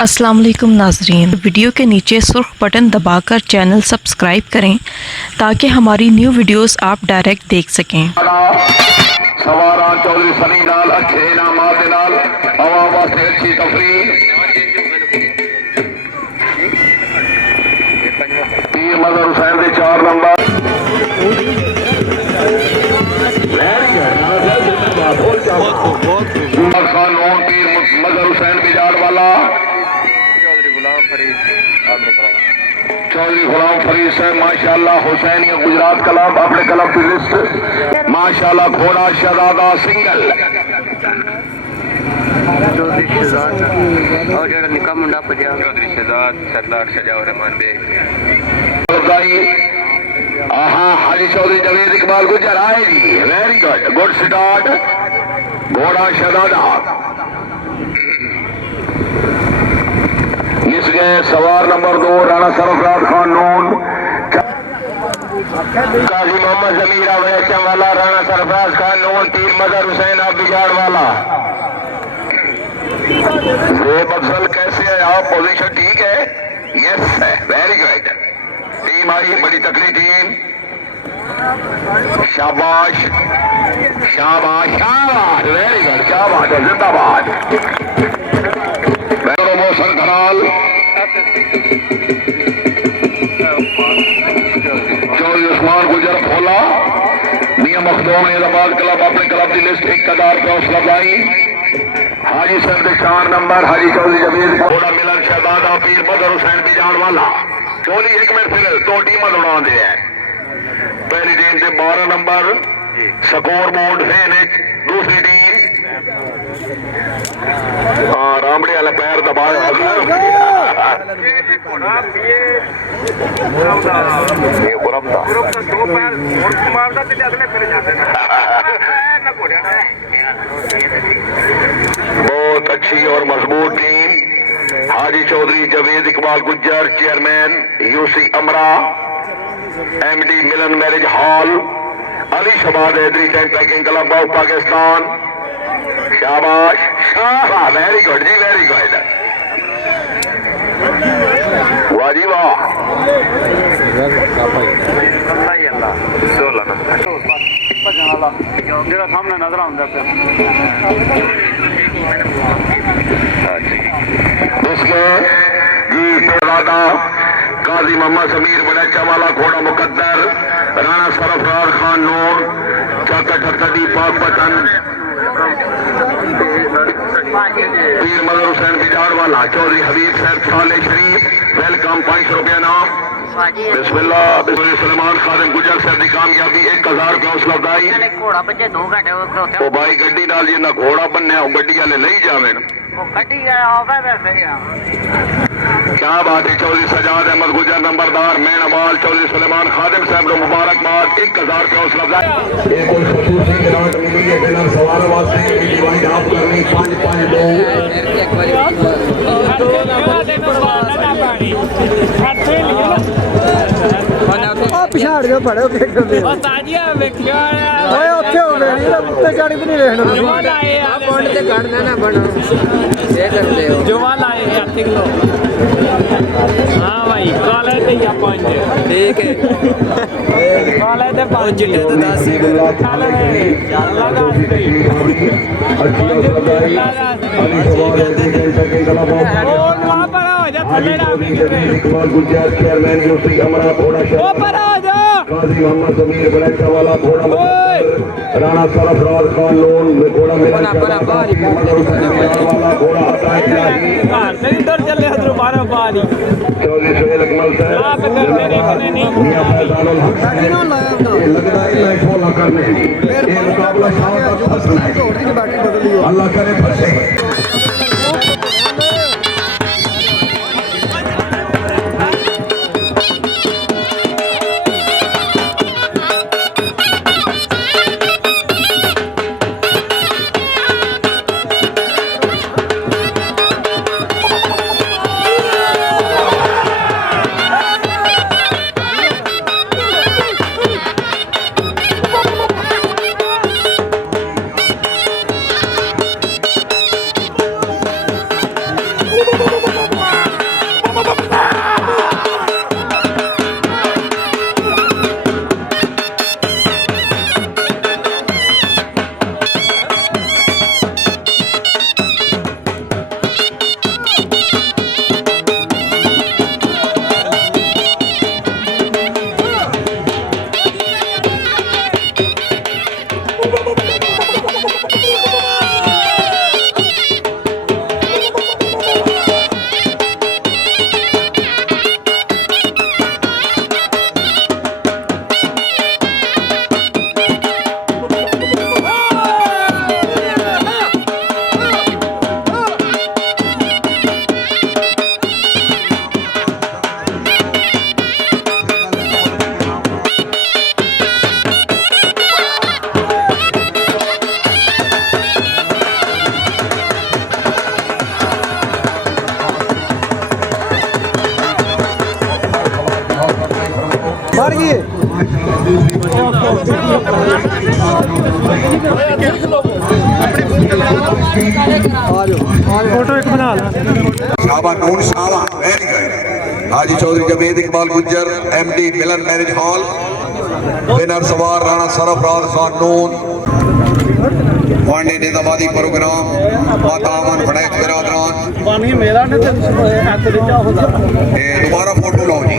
अस्सलाम वालेकुम नाजरीन, वीडियो के नीचे सुर्ख बटन दबाकर चैनल सब्सक्राइब करें ताकि हमारी न्यू वीडियोस आप डायरेक्ट देख सकें। सवारा चौधरी सनी नाल अच्छे इनामात दे नाल आवाम वास्ते अच्छी तफरीह तीर मजहर हुसैन दे 4 नंबर खान लोन तीर मजहर हुसैन बिजाड़ वाला चौधरी गुलाम फरीद साहब माशाल्लाह हुसैनिया गुजरात क्लब अपने क्लब की लिस्ट माशाल्लाह घोड़ा शहजादा सिंगल चौधरी शहजाद और जो निका मुंडा पजा चौधरी शहजाद सरदार सजाउर रहमान बेग आहा हाजी चौधरी जवेद इकबाल गुजर आए जी वेरी गुड स्टार्ट घोड़ा शहजादा इस गए सवार नंबर 2 राणा सरफराज खान नून काजी मोहम्मद जमीर अवैचम वाला राणा सरफराज खान नून तीर मजहर हुसैन आप बिगाड़ वाला ज़ेब अफजल कैसे है आप पोजीशन ठीक है यस है वेरी गुड टीम आई बड़ी तकड़ी टीम शाबाश शाबाश शाबाश वेरी गुड शाबाश जिंदाबाद मोशन धराल चौधरी उस्मान गुजर खोला मियां मखदूम हैदराबाद क्लब अपने क्लब की लिस्ट 1000 पे हौसला अफजाई हाजी सर के 4 नंबर हाजी चौधरी जवेद घोड़ा मिलन शहजादा पीर मजहर हुसैन बिजाड़ वाला चौधरी 1 मिनट फिर 2 टीम दौड़ा दे है पहली टीम से 12 नंबर स्कोर बोर्ड फेनिक दूसरी टीम रामड़े वाला पैर दबाया बहुत अच्छी और मजबूत team Haji Chaudhary Javed Iqbal Gujjar chairman UC अमरा MD Milan marriage hall Ali शबाद Haidri tent packing club of Pakistan शाबाश शाबाश वेरी गुड जी वेरी गुड वाह जी वाह सामने नजर आंदा काजी मोहम्मद समीर बड़ैचा वाला घोड़ा मुकद्दर राणा सरफराज खान नूर चाका ठक्कदी पाक पतन पीर मजहर हुसैन बिजाड़ वाला चौधरी हबीब साहब साले शरीफ वेलकम 500 रुपया नाम बिस्मिल्लाह सलमान खादिम गुजर साहब की कामयाबी 1000 रुपया हौसला अफजाई घोड़ा बच्चे 2 घंटे ओ भाई गड्डी नाल जिन्ना घोड़ा बनने गड्डी वाले ले जावे क्या बात है चौधरी सजाद अहमद गुजर नंबरदार मेनवाल चौधरी सलेमान खादिम साहब को मुबारकबाद 1000 रुपया हौसला अफजाई एक और खसूसी ग्रांट मिली है बिना सवाल वास्ते डिवाइड आप करनी 5-5 पिछाड़ जो पड़े ताजिया वेखिया ओए ओथे हो गए नहीं उत्ते चढ़ भी नहीं देखना जुवा लाए आ पॉइंट ते काटना ना बना ये करते हो जुवा लाए 8 किलो हां भाई काले ते या पॉइंट ठीक है काले ते 5 चिट्टे तो 10 काले लगा और वहां पर हो जा थल्ले ना गुजरात चेयरमैन यूसी अमरा घोड़ा ऊपर आ जा काजी मोहम्मद जमीर बड़ैचा वाला घोड़ा राणा सरफराज खान लोन घोड़ा मिलन वाला घोड़ा इधर चले हजर मारो बारी चौधरी सुहेल अकमल साहब मियां फैजानुल हक ये लगदा है फॉलो करने ये मुकाबला शाह तक फंसना है अल्लाह करे फंसे ਬਾਹਰ ਗਈ फोटो एक बना ला शाबा नून शाबा वेरी गुड हाजी Chaudhary Javed Iqbal Gujjar MD Milan marriage hall winner सवार राणा सरफराज खान नून पांडे निजामाबादी प्रोग्राम माता अमन फड़ैक बिरादरान पानी मेरा ने ते हत्थ दे चा होता दोबारा फोटो लाओ जी